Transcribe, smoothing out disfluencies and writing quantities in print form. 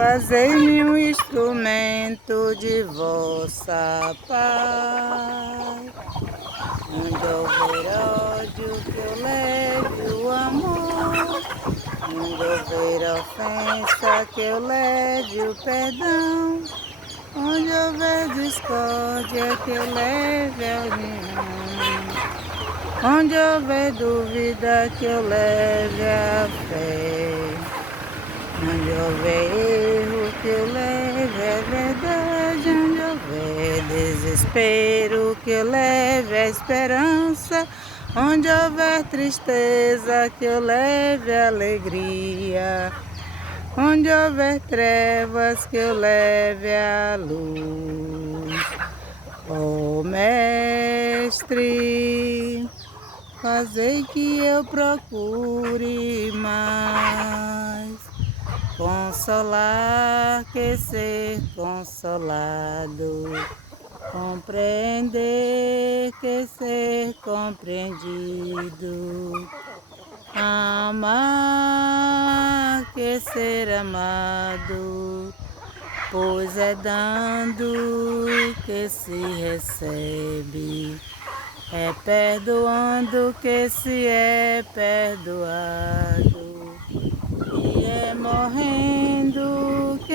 Fazei-me um instrumento de vossa paz. Onde houver ódio, que eu leve o amor. Onde houver ofensa, que eu leve o perdão. Onde houver discórdia, que eu leve a união. Onde houver dúvida, que eu leve a fé. Onde houver erro, que eu leve a verdade. Onde houver desespero, que eu leve a esperança. Onde houver tristeza, que eu leve a alegria. Onde houver trevas, que eu leve a luz. Ó Mestre, fazei que eu procure mais consolar que ser consolado, compreender que ser compreendido, amar que ser amado, pois é dando que se recebe, é perdoando que se é perdoado, e é morrendo que